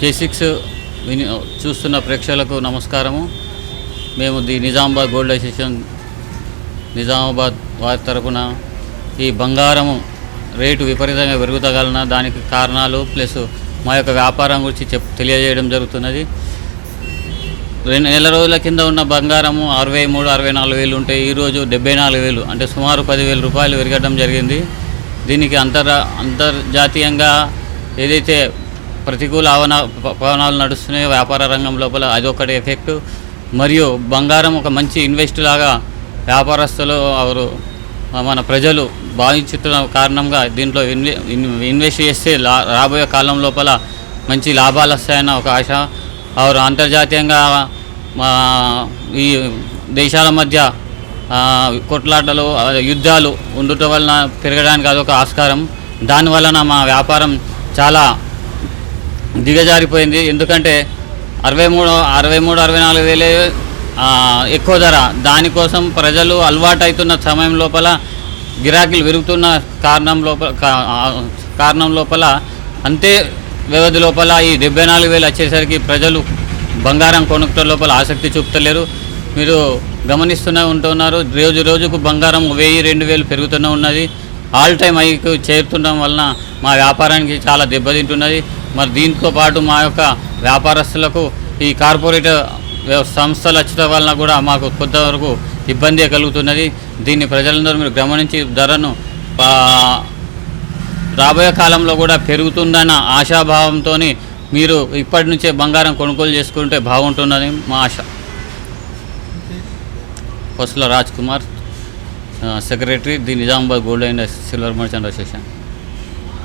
కే six విని చూస్తున్న ప్రేక్షకులకు నమస్కారము. మేము the Nizamabad gold association Nizamabad వారి తరపున ఈ బంగారము రేటు విపరీతంగా పెరుగుతగలన దానికి కారణాలు ప్లస్ మా యొక్క వ్యాపారం గురించి చెప్ తెలియజేయడం జరుగుతున్నది. రెండు నెల రోజుల కింద ఉన్న బంగారము అరవై మూడు అరవై నాలుగు వేలు ఉంటే ఈరోజు డెబ్బై నాలుగు వేలు అంటే సుమారు పదివేల రూపాయలు పెరగడం జరిగింది. దీనికి అంతర్ అంతర్జాతీయంగా ఏదైతే ప్రతికూల అవన పవనాలు నడుస్తున్నాయి. వ్యాపార రంగం లోపల అదొకటి ఎఫెక్ట్. మరియు బంగారం ఒక మంచి ఇన్వెస్ట్ లాగా వ్యాపారస్తులు వారు మన ప్రజలు భావించుతున్న కారణంగా దీంట్లో ఇన్వెస్ట్ చేస్తే లా రాబోయే కాలం లోపల మంచి లాభాలు వస్తాయన్న ఒక ఆశ. అవరు అంతర్జాతీయంగా మా ఈ దేశాల మధ్య కొట్లాటలు యుద్ధాలు ఉండటం వలన పెరగడానికి అదొక ఆస్కారం. దాని వలన మా వ్యాపారం చాలా దిగజారిపోయింది. ఎందుకంటే అరవై మూడు అరవై మూడు అరవై నాలుగు వేలే ఎక్కువ ధర. దానికోసం ప్రజలు అలవాటు అవుతున్న సమయం లోపల గిరాకీలు పెరుగుతున్న కారణం లోపల కారణం లోపల అంతే వ్యవధి లోపల ఈ డెబ్బై నాలుగు వేలు వచ్చేసరికి ప్రజలు బంగారం కొనుక్కోవడం లోపల ఆసక్తి చూపుతలేరు. మీరు గమనిస్తూనే ఉంటున్నారు. రోజు రోజుకు బంగారం వెయ్యి రెండు వేలు పెరుగుతూనే ఉన్నది. ఆల్ టైం హైకు చేరుతుండడం వలన మా వ్యాపారానికి చాలా దెబ్బతింటున్నది. మరి దీంతో పాటు మా యొక్క వ్యాపారస్తులకు ఈ కార్పొరేట్ వ్యవ- సంస్థలు వచ్చడం వలన కూడా మాకు కొంతవరకు ఇబ్బంది కలుగుతున్నది. దీన్ని ప్రజలందరూ మీరు గమనించి ధరను రాబోయే కాలంలో కూడా పెరుగుతుందన్న ఆశాభావంతో మీరు ఇప్పటి నుంచే బంగారం కొనుగోలు చేసుకుంటే బాగుంటుందని మా ఆశ. Pasula Raj Kumar secretary the Nizamabad gold and silver merchant association